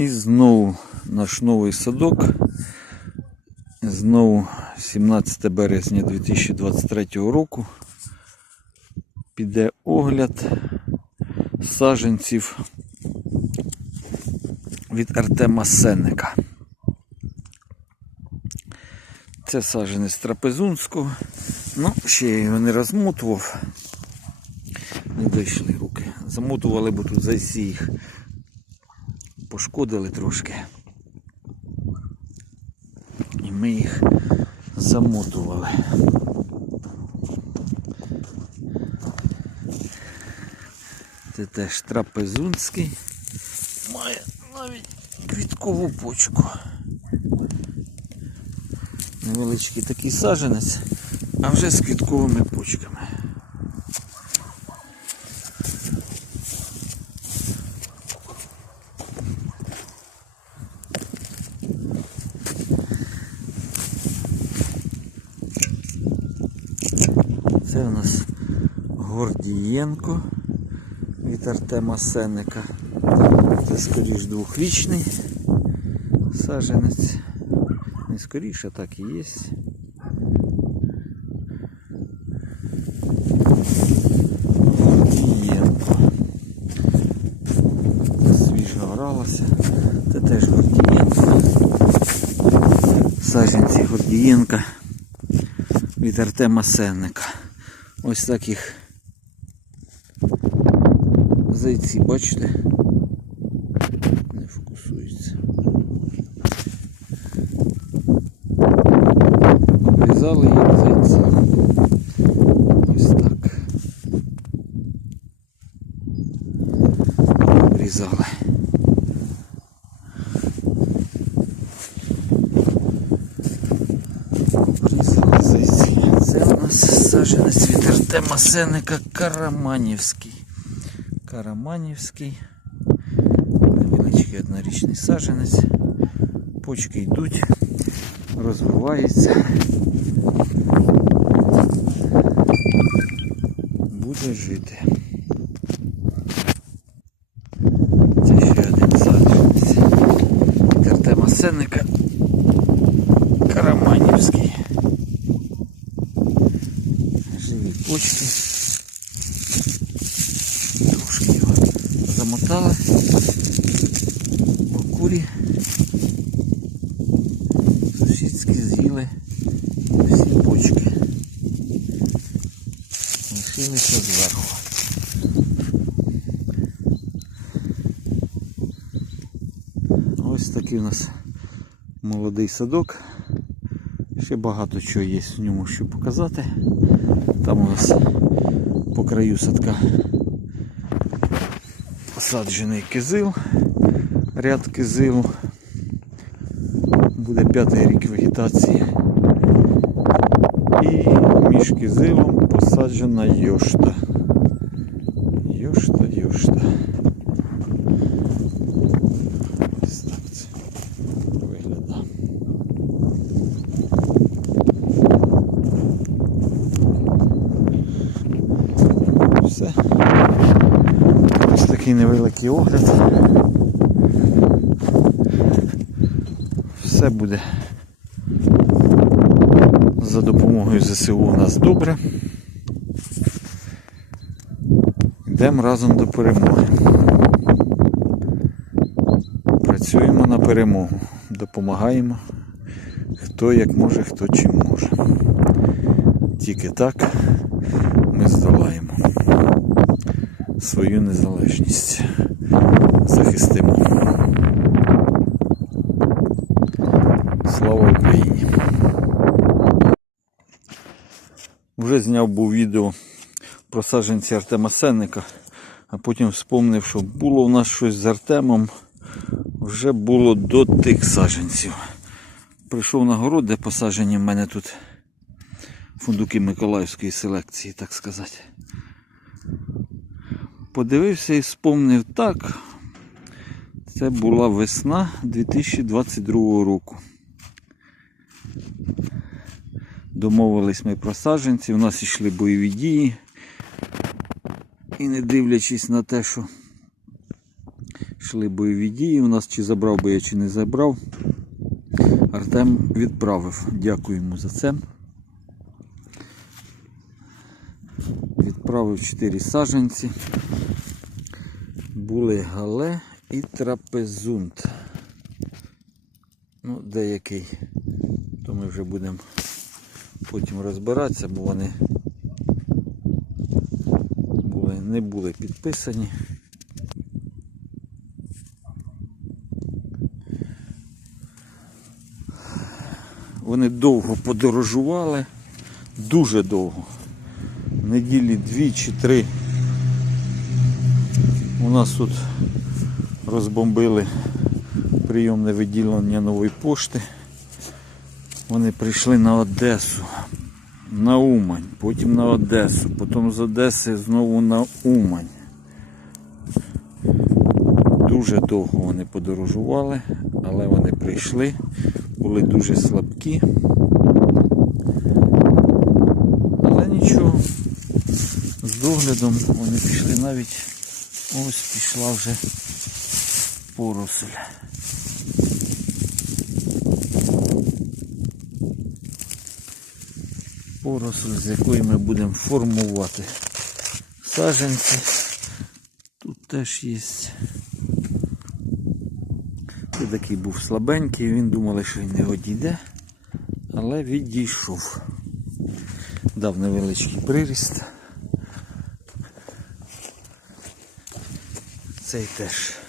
І знову наш новий садок. Знову 17 березня 2023 року. Піде огляд саженців від Артема Сенника. Це саженець трапезунського. Ну, ще я його не розмотував. Не дійшли руки. Замотували, бо тут їх пошкодили трошки. І ми їх замотували. Це теж трапезунський. Має навіть квіткову почку. Невеличкий такий саженець, а вже з квітковими почками. Це у нас Гордієнко від Артема Сенника. Це скоріш двохвічний саженець. Не скоріше, так і є. Гордієнко. Свіжо оралося. Це теж Гордієнко. Саженці Гордієнка від Артема Сенника. Ось таких зайці, бачите? Не фокусується. Обрізали їх зайця. Ось так. Обрізали. Обрізали саженець від Артема Сенника Караманівський. Караманівський. Невеличкий однорічний саженець. Почки йдуть, розвивається. Буде жити. Це ще один саджанець. Від Артема Сенника Караманівський. Почки. Трошки його замотали курі. Сусідські з'їли всі почки. Лишилися зверху. Ось такий у нас молодий садок. Ще багато чого є в ньому що показати. Там у нас по краю садка посаджений кизил, ряд кизилу. Буде п'ятий рік вегетації. І між кизилом посаджена. Йошта, йошта. Ось так це виглядає. Все. Ось такий невеликий огляд. Все буде за допомогою ЗСУ у нас добре. Йдемо разом до перемоги. Працюємо на перемогу, допомагаємо. Хто як може, хто чим може. Тільки так ми здолаємо свою незалежність. Захистимо. Слава Україні! Вже зняв був відео про саджанці Артема Сенника, а потім вспомнив, що було в нас щось з Артемом, вже було до тих саджанців. Прийшов на город, де посаджені в мене тут фундуки Миколаївської селекції, так сказати. Подивився і спомнив так. Це була весна 2022 року. Домовились ми про саджанці, у нас йшли бойові дії. І не дивлячись на те, що йшли бойові дії у нас, чи забрав би я, чи не забрав. Артем відправив. Дякую йому за це. Відправив 4 саджанці. Були гале і трапезунт. Ну, деякий. То ми вже будемо потім розбиратися, бо вони були, не були підписані. Вони довго подорожували, дуже довго. Неділі дві чи три. У нас тут розбомбили прийомне відділення нової пошти. Вони прийшли на Одесу, на Умань, потім на Одесу, потім з Одеси знову на Умань. Дуже довго вони подорожували, але вони прийшли, були дуже слабкі. Але нічого, з доглядом вони пішли навіть ось пішла вже поросль. Поросль, з якої ми будемо формувати саджанці. Тут теж є. Це такий був слабенький, він думали, що він не одійде, але відійшов. Дав невеличкий приріст. Цей теж